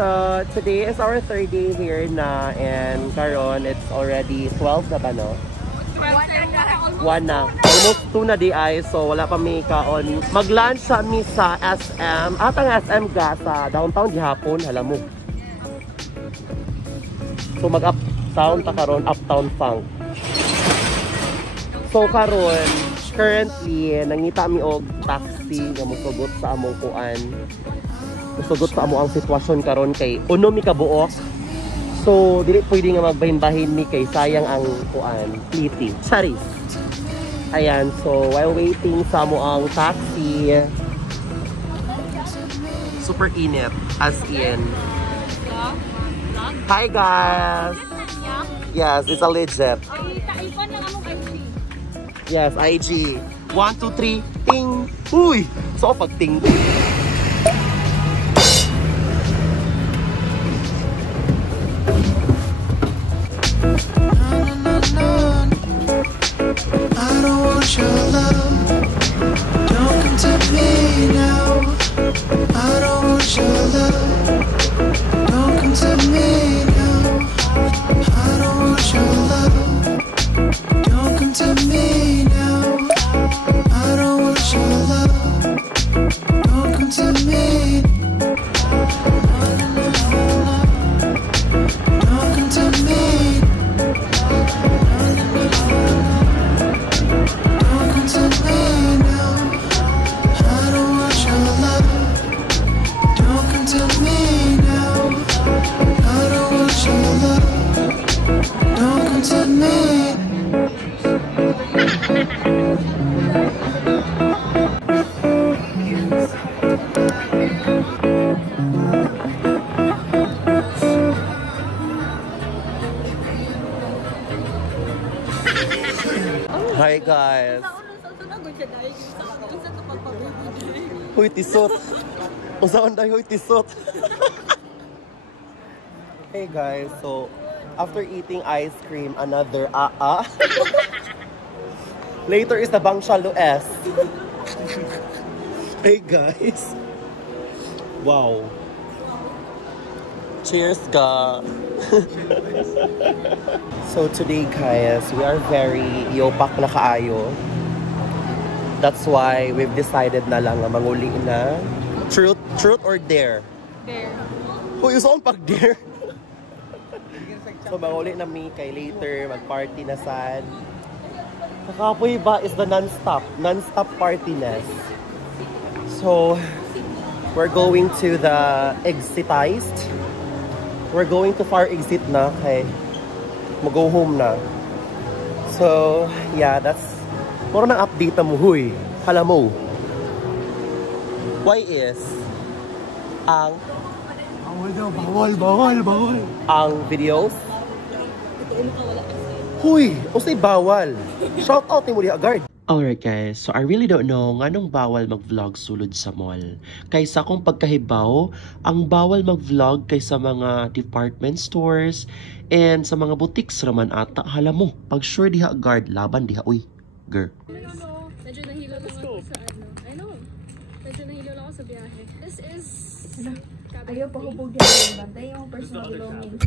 So today is our third day here na, and karon it's already 12 na ba, no? 1 na. Almost 2 na di ay, so wala pa mi kaon. Mag-lunch sa mi sa SM. Atang SM ga sa downtown gihapon, alam mo. So mag-uptown ta karon, uptown funk. So karon, currently nangita mi og taxi nga mosugot sa among kuan. Mosugot sa amo ang sitwasyon karon kay uno mi ka buok. So dili pwede nga magbahin-bahin mi kay sayang ang kuan, pliti. Charis. Ayan, so while waiting sa amo ang taxi, super init as in. Hi guys. Yes, it's a legit. Yes, IG. 1, 2, 3, ting! Uy! So, pag ting! I don't want your love. Don't come to me now. I don't want your love. Don't come to me now. I don't want your love. Don't come to me now. I don't want your love. Don't come to me. Don't come to me. Don't come to me now. I don't want your love. Don't come to me now. I don't want your love. Don't come to me. Hi guys! Huy, tisot! Usaon tayo, huy, tisot! Hey guys, so after eating ice cream, another later is the Bangshalo S. Hey guys! Wow! Cheers ga! So today guys, we are very yopak na kaayo. That's why we've decided na lang na manguli na truth or dare? Dare. Huy, usaon pag dare? So manguli na mi kay later mag-party na sad. Kakapoy ba is the non-stop partiness. So we're going to the exitized. We're going to far exit na kay mag-go home na. So yeah, that's more ng update na mo, huy. Hala mo. Why is ang bawal. Ang videos? Huy, usay bawal. Shout out ni mo diha, guard. Alright guys, so I really don't know nganong bawal mag-vlog sulod sa mall. Kaysa kung pagkahibaw, ang bawal mag-vlog kaysa mga department stores and sa mga boutiques raman ata. Hala mo, pag sure diha guard, laban diha, uy. Girl. Medyo nahilo lang ako sa ano. I know. Medyo nahilo lang ako sa biyahe. This is... Ayaw pa hubog yan. Bantay yung personal belongings.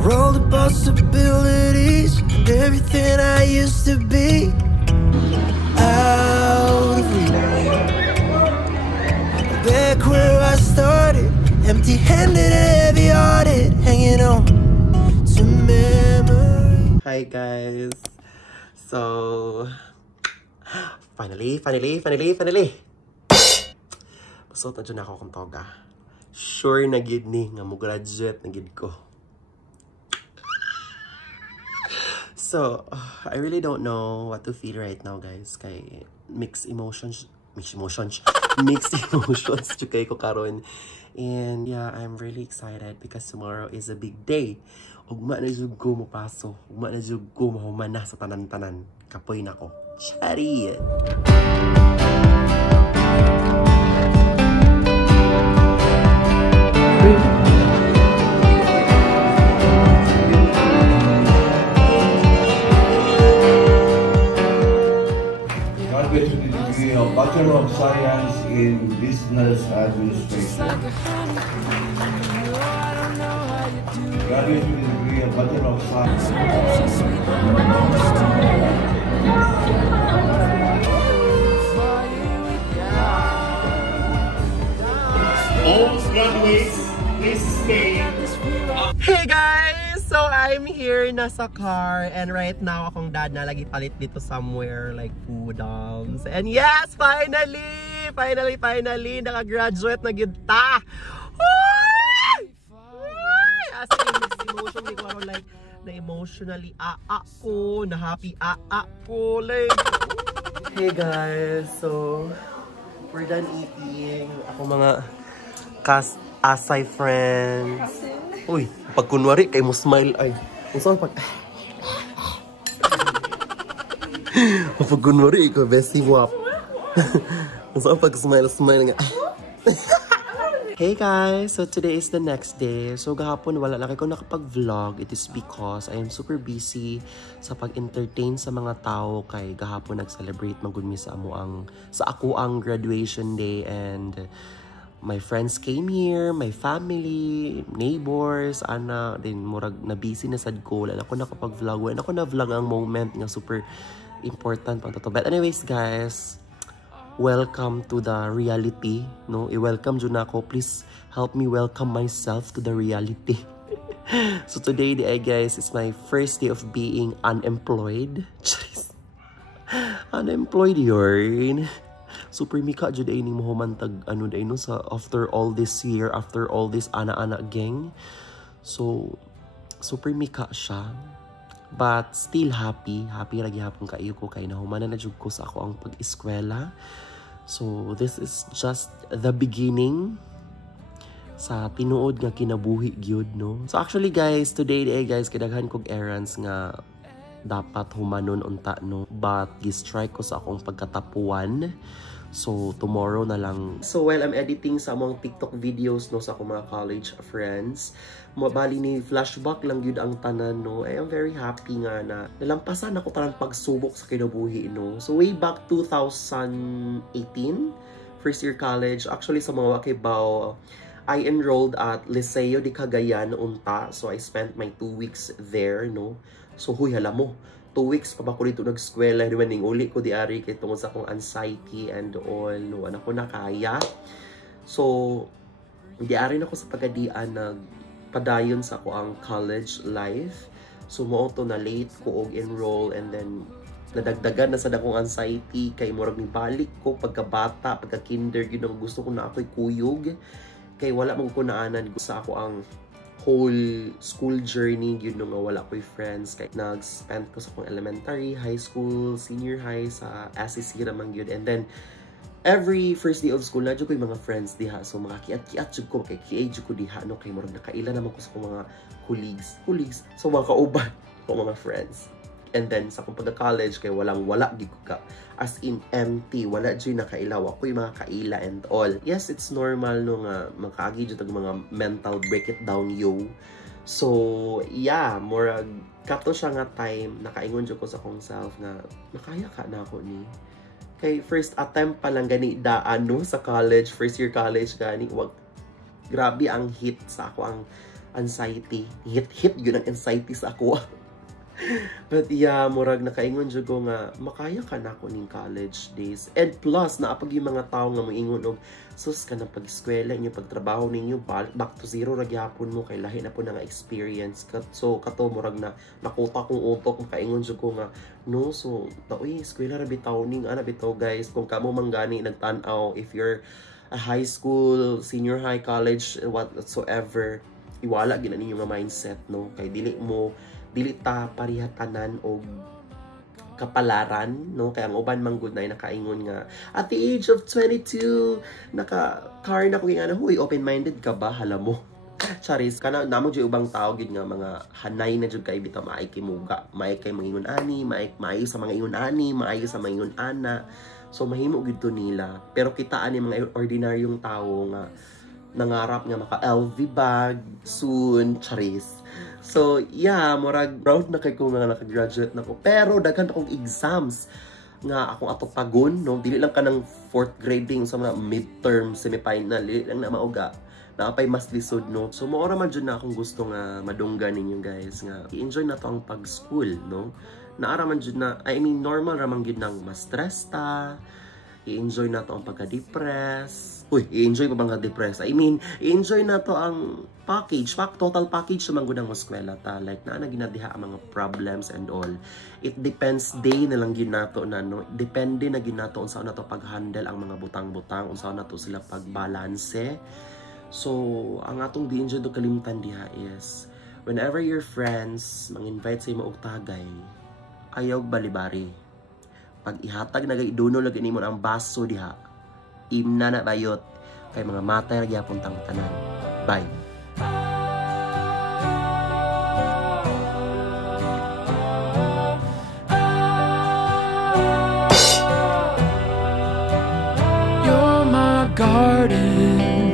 I roll the possibilities and everything I used to be out of reach. Back where I started, empty-handed and heavy-hearted, hanging on to memory. Hi guys. So finally. Pasot na dyan ako kung toga. Sure na gid ni nga mo graduate na gid ko. So, I really don't know what to feel right now, guys. Kay mixed emotions kay ko karon. And yeah, I'm really excited because tomorrow is a big day. Ugma na jud ko mo paso. Ugma na jud ko mahumana sa tanan-tanan. Kapoy na ko. Chari! Bachelor of Science in Business Administration. Graduate with a degree of Bachelor of Science. All graduates, please stay. Hey guys! So I'm here nasa car and right now akong dad na lagi palit dito somewhere like Foodums. And yes! Finally! Naka-graduate na gyud ta! As in, emotion ko like na emotionally ako, na happy ako like. Hey guys! So we're done eating. Ako mga Asay friends. Uy, pag kunwari kay mo smile ay. Unsa pag pag kunwari ko bestie wap. Unsa pag smile nga. Hey guys, so today is the next day. So gahapon wala lang ko nakapag-vlog. It is because I am super busy sa pag-entertain sa mga tao kay gahapon nag-celebrate magud mi sa ako ang graduation day, and my friends came here, my family, neighbors, ana, din murag na busy na sad ko. Wala ako nakapag-vlog. Wala ako na-vlog ang moment nga super important pa to. But anyways guys, welcome to the reality. No, i-welcome jud nako. Please help me welcome myself to the reality. So today, guys, is my first day of being unemployed. Unemployed yun. Super mika jud ay ni mo humantag ano day no sa after all this year, after all this ana-ana gang. So super mika siya. But still happy ra gyapon kaayo ko kay nahumanan na jud ko sa ako ang pag-eskwela. So this is just the beginning sa tinuod nga kinabuhi gyud no. So actually guys, today guys kadaghan kog errands nga dapat humanon unta no, but gi-strike ko sa akong pagkatapuan. So tomorrow na lang. So while I'm editing sa among TikTok videos no sa akong mga college friends, mabali ni flashback lang yun ang tanan no. I am very happy nga na nalampasan ako parang pagsubok sa kinabuhi no. So way back 2018, first year college, actually sa mga wakibaw, I enrolled at Liceo de Cagayan unta. So I spent my 2 weeks there no. So huy hala mo, 2 weeks pa ba ko dito nag-eskwela, di ba ning uli ko di ari kay tungod sa akong anxiety and all no, ana ko nakaya. So di ari na ko sa pagadian nagpadayon sa ako ang college life. So mo to na late ko og enroll, and then nadagdagan na sa akong anxiety kay murag ni balik ko pagkabata, pagka kinder gyud ang gusto ko na ako'y kuyog kay wala man ko naanan sa ako ang whole school journey yun nga wala ko'y friends kay nag-spend ko sa akong elementary, high school, senior high sa SEC ramang yun, and then every first day of school na jud ko'y mga friends diha. So mga kiat-kiat jud ko kay kiat ko diha no, kay murag nakaila naman ko sa akong mga colleagues so mga kauban ko mga friends. And then sa akong pagka-college kay wala gid ko ka, as in empty, wala jud nakailaw ako yung mga kaila and all. Yes, it's normal no nga makaagi jud og mga mental breakdown yo. So yeah, murag kato siya nga time nakaingon jud ko sa akong self nga makaya ka na ako ni. Kay first attempt pa lang gani daan no sa college, first year college gani, wag grabe ang hit sa ako ang anxiety. Hit yun ang anxiety sa ako. But yeah, murag nakaingon jud ko nga makaya ka na ko ning college days. And plus naapag yung mga tao nga moingon og sus ka na pag-eskwela inyo, pagtrabaho ninyo back to zero ra gyapon mo kay lahi na po na nga experience. So kato murag na nakuta kong utok, makaingon jud ko nga no, so taoy eskwela ra bitaw ning ana bitaw guys, kung kamo manggani nagtan-aw, if you're a high school, senior high, college, whatsoever, iwala gina ninyo nga mindset no, kay dili ta parihatanan og kapalaran no, kaya ang uban manggod na nakaingon nga at the age of 22 naka-car na ko nga huy, open-minded ka ba hala mo. Charis kana namo jud ubang tao gid nga mga hanay na jud kay bitaw maay kay muga, maay kay mangingon ani, maayo sa mga ingon ani, maayo sa mga ingon ana. So mahimo gid to nila, pero kitaan ni mga ordinaryong tao nga nangarap nga maka LV bag soon, charis. So yeah, murag proud na kay ko nga naka-graduate na ko, pero daghan akong exams nga akong ato pagon, no? Dili lang ka ng 4th grading sa mga midterm, semifinal, dili lang na mauga. Naapay mas lisod, no? So, maora man dyan na akong gusto nga madunggan ninyo guys, nga i-enjoy na to ang pag-school, no? Naara man dyan na, I mean, normal ramang yun nang ma-stress ta, i-enjoy na to ang pagka-depress. Uy, i-enjoy pa bang ka-depress? I mean, i-enjoy na to ang package, total package sa mga gunang eskwela ta. Like, na ginadiha ang mga problems and all. It depends day na lang ginato na, no? Depende na ginato kung saan na to pag-handle ang mga butang-butang, kung saan na to sila pag-balanse. So, ang atong di-enjoy do kalimtan diha is, whenever your friends mang-invite sa imo og tagay, ayaw balibari. Pag ihatag na iduno lagi nimo ang baso diha, imna na bayot kay mga matay ra gyapon tang tanan. Bye. You're my garden.